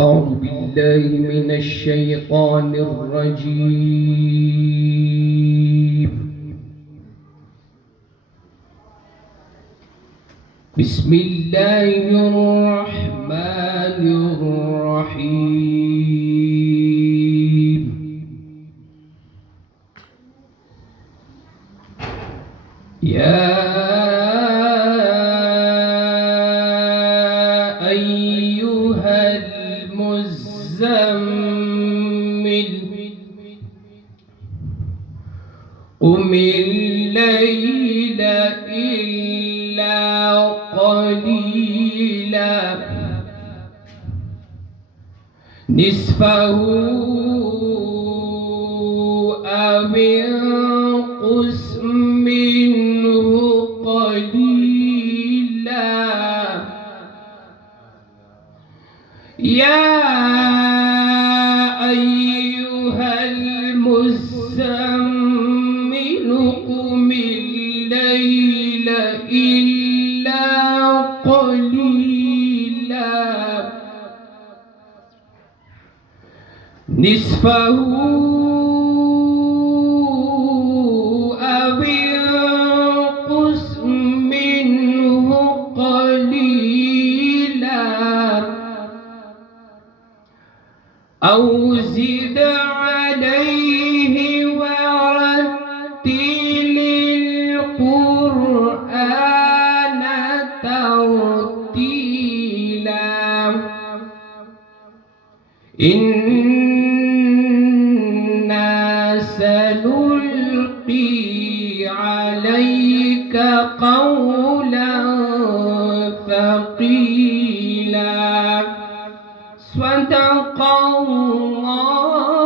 أعوذ بالله من الشيطان الرجيم. بسم الله الرحمن الرحيم. يا أيها المزمل قم الليل إلا قليلا نصفه أو انقص منه قليلا يا أيها المزمل قم الليل إلا قليلا نصفه أو انقص منه قليلا أو زد عليه ورتل القرآن ترتيلا إنا سنلقي عليك قولا ثقيلا صدق الله